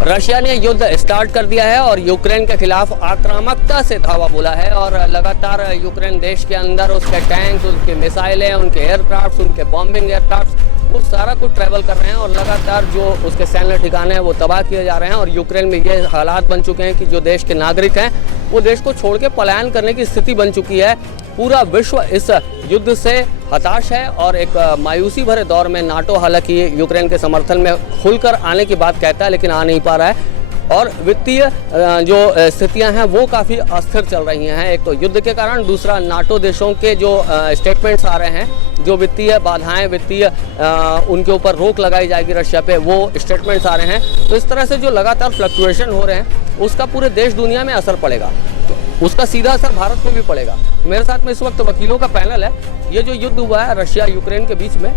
Russia ने युद्ध start कर दिया है और यूक्रेन के खिलाफ आक्रामकता से धावा बोला है और लगातार यूक्रेन देश के अंदर उसके टैंक्स, उनके मिसाइलें, उनके एयरक्राफ्ट, उनके बॉम्बिंग एयरक्राफ्ट, वो सारा कुछ ट्रैवल कर रहे हैं और लगातार जो उसके सैन्य ठिकाने हैं वो तबाह किए जा रहे हैं। और यूक्रेन में ये हालात बन चुके हैं कि जो देश के नागरिक हैं वो देश को छोड़ के पलायन करने की स्थिति बन चुकी है। पूरा विश्व इस युद्ध से हताश है और एक मायूसी भरे दौर में नाटो हालांकि यूक्रेन के समर्थन में खुलकर आने की बात कहता है लेकिन आ नहीं पा रहा है। और वित्तीय जो स्थितियां हैं वो काफ़ी अस्थिर चल रही हैं। एक तो युद्ध के कारण, दूसरा नाटो देशों के जो स्टेटमेंट्स आ रहे हैं, जो वित्तीय बाधाएं, वित्तीय उनके ऊपर रोक लगाई जाएगी रशिया पे, वो स्टेटमेंट्स आ रहे हैं। तो इस तरह से जो लगातार फ्लक्चुएशन हो रहे हैं उसका पूरे देश दुनिया में असर पड़ेगा, उसका सीधा असर भारत में भी पड़ेगा। मेरे साथ में इस वक्त वकीलों का पैनल है। ये जो युद्ध हुआ है रशिया यूक्रेन के बीच में,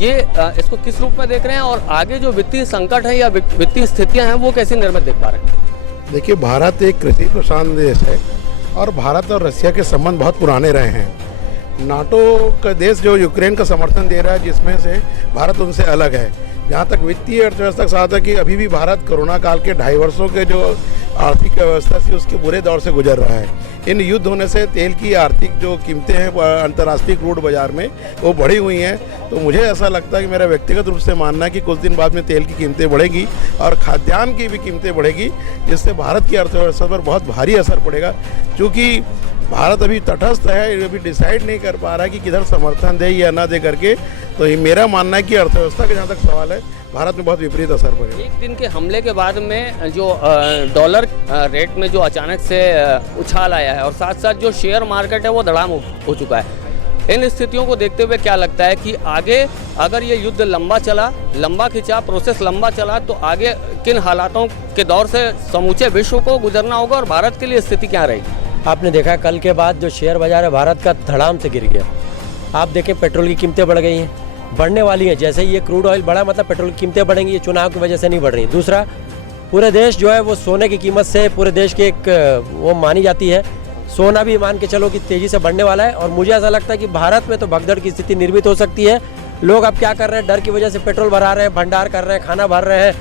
ये इसको किस रूप में देख रहे हैं और आगे जो वित्तीय संकट है या वित्तीय स्थितियां हैं वो कैसे निर्मित देख पा रहे हैं? देखिए, भारत एक कृषि प्रधान देश है और भारत और रशिया के संबंध बहुत पुराने रहे हैं। नाटो का देश जो यूक्रेन का समर्थन दे रहा है, जिसमें से भारत उनसे अलग है। जहाँ तक वित्तीय अर्थव्यवस्था का साथ है कि अभी भी भारत कोरोना काल के 2.5 वर्षों के जो आर्थिक व्यवस्था थी उसके बुरे दौर से गुजर रहा है। इन युद्ध होने से तेल की आर्थिक जो कीमतें हैं अंतर्राष्ट्रीय क्रूड बाजार में वो बढ़ी हुई हैं। तो मुझे ऐसा लगता है कि मेरा व्यक्तिगत रूप से मानना है कि कुछ दिन बाद में तेल की कीमतें बढ़ेगी और खाद्यान्न की भी कीमतें बढ़ेगी, जिससे भारत की अर्थव्यवस्था पर बहुत भारी असर पड़ेगा। क्योंकि भारत अभी तटस्थ है, अभी डिसाइड नहीं कर पा रहा है कि किधर समर्थन दे या ना दे करके। तो ये मेरा मानना है कि अर्थव्यवस्था का जहाँ तक सवाल है, भारत में बहुत विपरीत असर पड़ेगा। एक दिन के हमले के बाद में जो डॉलर रेट में जो अचानक से उछाल आया है और साथ साथ जो शेयर मार्केट है वो धड़ाम हो चुका है। इन स्थितियों को देखते हुए क्या लगता है कि आगे अगर ये युद्ध लंबा खिंचा, प्रोसेस लंबा चला, तो आगे किन हालातों के दौर से समूचे विश्व को गुजरना होगा और भारत के लिए स्थिति क्या रहेगी? आपने देखा कल के बाद जो शेयर बाजार है भारत का धड़ाम से गिर गया। आप देखें पेट्रोल की कीमतें बढ़ गई हैं, बढ़ने वाली हैं। जैसे ये क्रूड ऑयल बढ़ा मतलब पेट्रोल की कीमतें बढ़ेंगी, ये चुनाव की वजह से नहीं बढ़ रही। दूसरा, पूरे देश जो है वो सोने की कीमत से पूरे देश की एक वो मानी जाती है। सोना भी मान के चलो कि तेज़ी से बढ़ने वाला है और मुझे ऐसा लगता है कि भारत में तो भगदड़ की स्थिति निर्मित हो सकती है। लोग अब क्या कर रहे हैं, डर की वजह से पेट्रोल भरा रहे हैं, भंडार कर रहे हैं, खाना भर रहे हैं,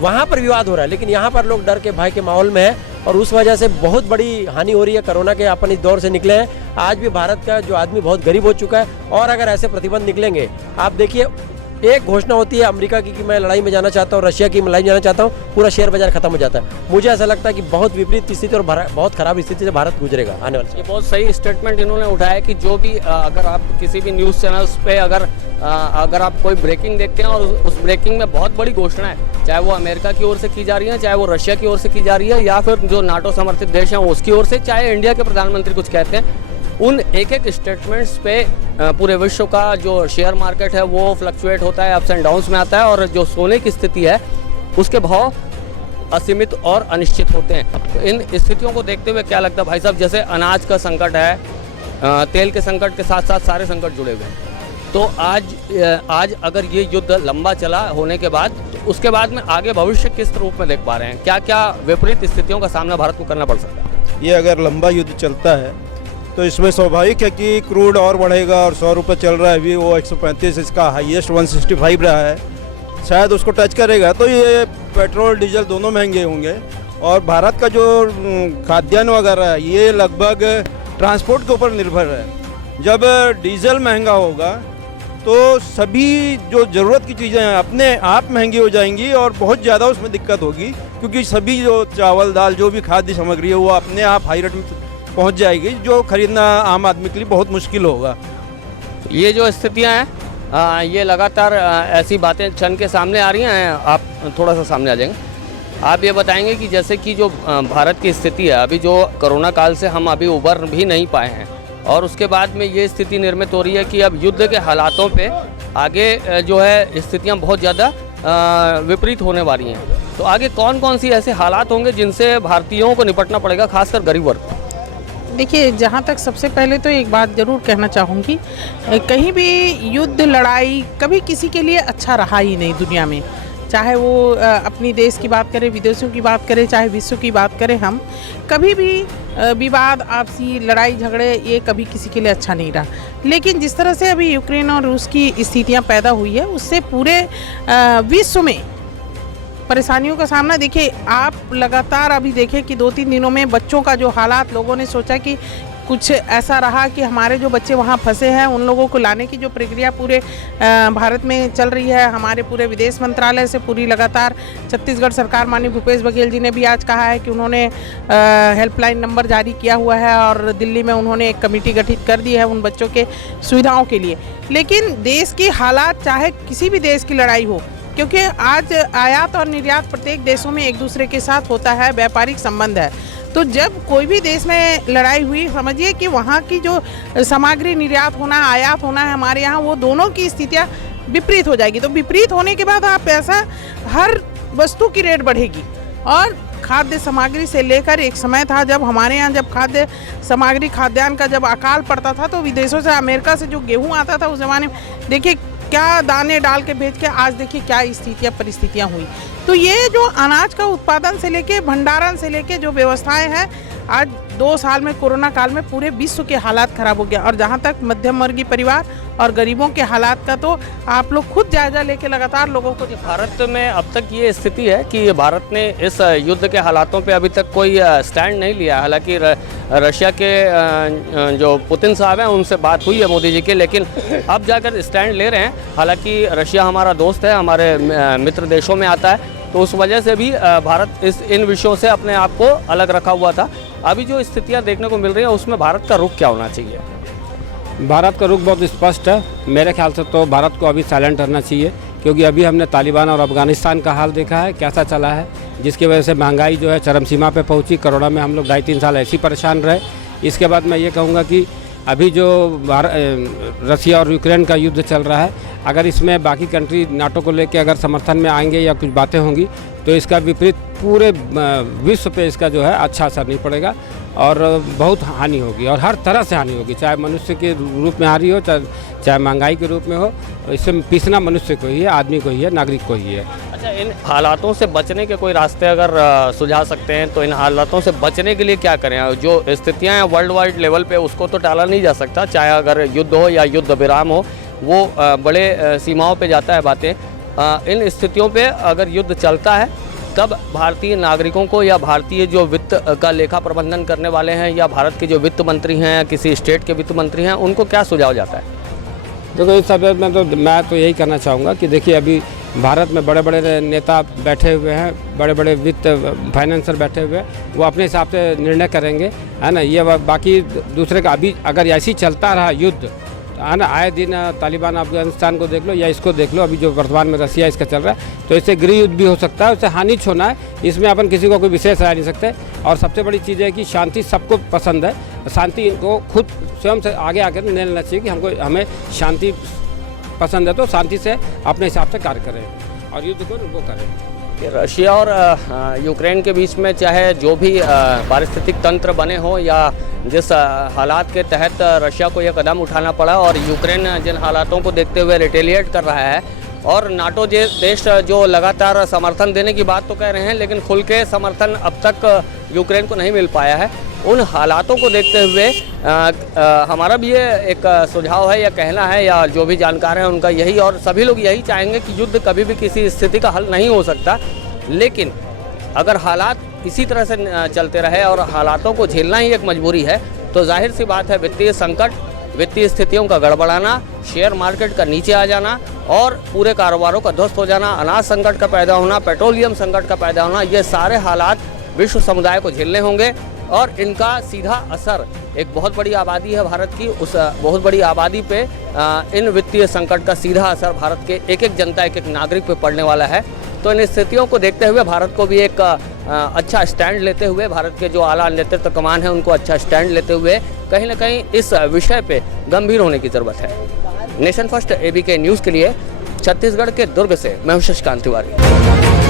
वहाँ पर विवाद हो रहा है। लेकिन यहाँ पर लोग डर के भय के माहौल में है और उस वजह से बहुत बड़ी हानि हो रही है। कोरोना के अपन इस दौर से निकले हैं, आज भी भारत का जो आदमी बहुत गरीब हो चुका है। और अगर ऐसे प्रतिबंध निकलेंगे, आप देखिए एक घोषणा होती है अमेरिका की कि मैं लड़ाई में जाना चाहता हूँ, रशिया की लड़ाई में जाना चाहता हूँ, पूरा शेयर बाजार खत्म हो जाता है। मुझे ऐसा लगता है कि बहुत विपरीत स्थिति और बहुत खराब स्थिति से भारत गुजरेगा आने वाले। ये बहुत सही स्टेटमेंट इन्होंने उठाया कि जो भी अगर आप किसी भी न्यूज़ चैनल्स पे अगर आप कोई ब्रेकिंग देखते हैं और उस ब्रेकिंग में बहुत बड़ी घोषणा है, चाहे वो अमेरिका की ओर से की जा रही है, चाहे वो रशिया की ओर से की जा रही है, या फिर जो नाटो समर्थित देश हैं उसकी ओर से, चाहे इंडिया के प्रधानमंत्री कुछ कहते हैं, उन एक स्टेटमेंट्स पे पूरे विश्व का जो शेयर मार्केट है वो फ्लक्चुएट होता है, अप्स एंड डाउन्स में आता है और जो सोने की स्थिति है उसके भाव असीमित और अनिश्चित होते हैं। तो इन स्थितियों को देखते हुए क्या लगता है भाई साहब, जैसे अनाज का संकट है, तेल के संकट के साथ साथ सारे संकट जुड़े हुए हैं, तो आज अगर ये युद्ध लंबा चला होने के बाद, तो उसके बाद में आगे भविष्य किस रूप में देख पा रहे हैं? क्या क्या विपरीत स्थितियों का सामना भारत को करना पड़ सकता है? ये अगर लंबा युद्ध चलता है तो इसमें स्वाभाविक है कि क्रूड और बढ़ेगा और 100 रुपये चल रहा है अभी, वो 135, इसका हाईएस्ट 165 रहा है, शायद उसको टच करेगा। तो ये पेट्रोल डीजल दोनों महंगे होंगे और भारत का जो खाद्यान्न वगैरह है ये लगभग ट्रांसपोर्ट के ऊपर निर्भर है। जब डीजल महंगा होगा तो सभी जो ज़रूरत की चीज़ें हैं अपने आप महंगी हो जाएंगी और बहुत ज़्यादा उसमें दिक्कत होगी, क्योंकि सभी जो चावल दाल जो भी खाद्य सामग्री है वो अपने आप हाई रेट में पहुंच जाएगी, जो खरीदना आम आदमी के लिए बहुत मुश्किल होगा। ये जो स्थितियां हैं ये लगातार ऐसी बातें क्षण के सामने आ रही हैं। आप थोड़ा सा सामने आ जाएंगे, आप ये बताएंगे कि जैसे कि जो भारत की स्थिति है अभी, जो कोरोना काल से हम अभी उबर भी नहीं पाए हैं और उसके बाद में ये स्थिति निर्मित हो रही है कि अब युद्ध के हालातों पे आगे जो है स्थितियाँ बहुत ज़्यादा विपरीत होने वाली हैं। तो आगे कौन कौन सी ऐसे हालात होंगे जिनसे भारतीयों को निपटना पड़ेगा, खासकर गरीब वर्ग? देखिए, जहाँ तक सबसे पहले तो एक बात ज़रूर कहना चाहूँगी, कहीं भी युद्ध लड़ाई कभी किसी के लिए अच्छा रहा ही नहीं दुनिया में। चाहे वो अपनी देश की बात करें, विदेशों की बात करें, चाहे विश्व की बात करें, हम कभी भी विवाद, आपसी लड़ाई झगड़े, ये कभी किसी के लिए अच्छा नहीं रहा। लेकिन जिस तरह से अभी यूक्रेन और रूस की स्थितियाँ पैदा हुई है, उससे पूरे विश्व में परेशानियों का सामना, देखिए आप लगातार अभी देखें कि 2-3 दिनों में बच्चों का जो हालात, लोगों ने सोचा कि कुछ ऐसा रहा कि हमारे जो बच्चे वहाँ फंसे हैं उन लोगों को लाने की जो प्रक्रिया पूरे भारत में चल रही है, हमारे पूरे विदेश मंत्रालय से पूरी लगातार छत्तीसगढ़ सरकार, माननीय भूपेश बघेल जी ने भी आज कहा है कि उन्होंने हेल्पलाइन नंबर जारी किया हुआ है और दिल्ली में उन्होंने एक कमेटी गठित कर दी है उन बच्चों के सुविधाओं के लिए। लेकिन देश की हालात, चाहे किसी भी देश की लड़ाई हो, क्योंकि आज आयात और निर्यात प्रत्येक देशों में एक दूसरे के साथ होता है, व्यापारिक संबंध है। तो जब कोई भी देश में लड़ाई हुई, समझिए कि वहाँ की जो सामग्री निर्यात होना, आयात होना है हमारे यहाँ, वो दोनों की स्थितियाँ विपरीत हो जाएगी। तो विपरीत होने के बाद आप ऐसा, हर वस्तु की रेट बढ़ेगी। और खाद्य सामग्री से लेकर, एक समय था जब हमारे यहाँ जब खाद्य सामग्री, खाद्यान्न का जब अकाल पड़ता था तो विदेशों से, अमेरिका से जो गेहूँ आता था उस ज़माने में, देखिए क्या दाने डाल के बेच के, आज देखिए क्या स्थितियाँ परिस्थितियाँ हुई। तो ये जो अनाज का उत्पादन से लेके, भंडारण से लेके जो व्यवस्थाएं हैं, आज 2 साल में, कोरोना काल में पूरे विश्व के हालात खराब हो गया। और जहाँ तक मध्यम वर्गीय परिवार और गरीबों के हालात का, तो आप लोग खुद जायजा लेके लगातार लोगों को। भारत में अब तक ये स्थिति है कि भारत ने इस युद्ध के हालातों पे अभी तक कोई स्टैंड नहीं लिया। हालांकि रशिया के जो पुतिन साहब हैं उनसे बात हुई है मोदी जी के, लेकिन अब जाकर स्टैंड ले रहे हैं। हालांकि रशिया हमारा दोस्त है, हमारे मित्र देशों में आता है, तो उस वजह से भी भारत इन विषयों से अपने आप को अलग रखा हुआ था। अभी जो स्थितियाँ देखने को मिल रही है उसमें भारत का रुख क्या होना चाहिए? भारत का रुख बहुत स्पष्ट है। मेरे ख्याल से तो भारत को अभी साइलेंट रहना चाहिए, क्योंकि अभी हमने तालिबान और अफगानिस्तान का हाल देखा है कैसा चला है, जिसकी वजह से महंगाई जो है चरम सीमा पे पहुंची। कोरोना में हम लोग 2.5-3 साल ऐसे ही परेशान रहे। इसके बाद मैं ये कहूँगा कि अभी जो रसिया और यूक्रेन का युद्ध चल रहा है, अगर इसमें बाकी कंट्री नाटो को लेकर अगर समर्थन में आएंगे या कुछ बातें होंगी, तो इसका विपरीत पूरे विश्व पे इसका जो है अच्छा असर नहीं पड़ेगा और बहुत हानि होगी, और हर तरह से हानि होगी, चाहे मनुष्य के रूप में हानि हो, चाहे महंगाई के रूप में हो। इससे पीसना मनुष्य को ही है, आदमी को ही है, नागरिक को ही है। अच्छा, इन हालातों से बचने के कोई रास्ते अगर सुझा सकते हैं तो इन हालातों से बचने के लिए क्या करें? जो स्थितियाँ हैं वर्ल्ड वाइड लेवल पे, उसको तो टाला नहीं जा सकता, चाहे अगर युद्ध हो या युद्ध विराम हो, वो बड़े सीमाओं पे जाता है बातें। इन स्थितियों पे अगर युद्ध चलता है, तब भारतीय नागरिकों को या भारतीय जो वित्त का लेखा प्रबंधन करने वाले हैं या भारत के जो वित्त मंत्री हैं या किसी स्टेट के वित्त मंत्री हैं, उनको क्या सुझाव जाता है? देखो, इस सब में मैं तो यही कहना चाहूँगा कि देखिए, अभी भारत में बड़े बड़े नेता बैठे हुए हैं, बड़े बड़े वित्त फाइनेंसर बैठे हुए हैं, वो अपने हिसाब से निर्णय करेंगे, है ना। ये बाकी दूसरे का अभी अगर ऐसे ही चलता रहा युद्ध, है ना, आए दिन तालिबान अफगानिस्तान को देख लो या इसको देख लो, अभी जो वर्तमान में रसिया इसका चल रहा है, तो इससे गृह युद्ध भी हो सकता है, उससे हानि होना है। इसमें अपन किसी को कोई विशेष राय नहीं सकते। और सबसे बड़ी चीज़ है कि शांति सबको पसंद है, शांति इनको खुद स्वयं से आगे आकर निर्णय लेना चाहिए कि हमें शांति पसंद है, तो शांति से अपने हिसाब से कार्य करें और युद्ध को वो करें। रशिया और यूक्रेन के बीच में चाहे जो भी पारिस्थितिक तंत्र बने हों या जिस हालात के तहत रशिया को यह कदम उठाना पड़ा, और यूक्रेन जिन हालातों को देखते हुए रिटेलिएट कर रहा है, और नाटो देश जो लगातार समर्थन देने की बात तो कह रहे हैं, लेकिन खुल के समर्थन अब तक यूक्रेन को नहीं मिल पाया है। उन हालातों को देखते हुए हमारा भी ये एक सुझाव है या कहना है, या जो भी जानकार हैं उनका यही, और सभी लोग यही चाहेंगे कि युद्ध कभी भी किसी स्थिति का हल नहीं हो सकता, लेकिन अगर हालात इसी तरह से चलते रहे और हालातों को झेलना ही एक मजबूरी है, तो जाहिर सी बात है वित्तीय संकट, वित्तीय स्थितियों का गड़बड़ाना, शेयर मार्केट का नीचे आ जाना और पूरे कारोबारों का ध्वस्त हो जाना, अनाज संकट का पैदा होना, पेट्रोलियम संकट का पैदा होना, ये सारे हालात विश्व समुदाय को झेलने होंगे। और इनका सीधा असर, एक बहुत बड़ी आबादी है भारत की, उस बहुत बड़ी आबादी पे इन वित्तीय संकट का सीधा असर भारत के एक एक जनता, एक एक नागरिक पे पड़ने वाला है। तो इन स्थितियों को देखते हुए भारत को भी एक अच्छा स्टैंड लेते हुए, भारत के जो आला नेतृत्व कमान है उनको अच्छा स्टैंड लेते हुए कहीं ना कहीं इस विषय पे गंभीर होने की ज़रूरत है। नेशन फर्स्ट ABK न्यूज़ के लिए छत्तीसगढ़ के दुर्ग से मैं हूं शशिकांत तिवारी।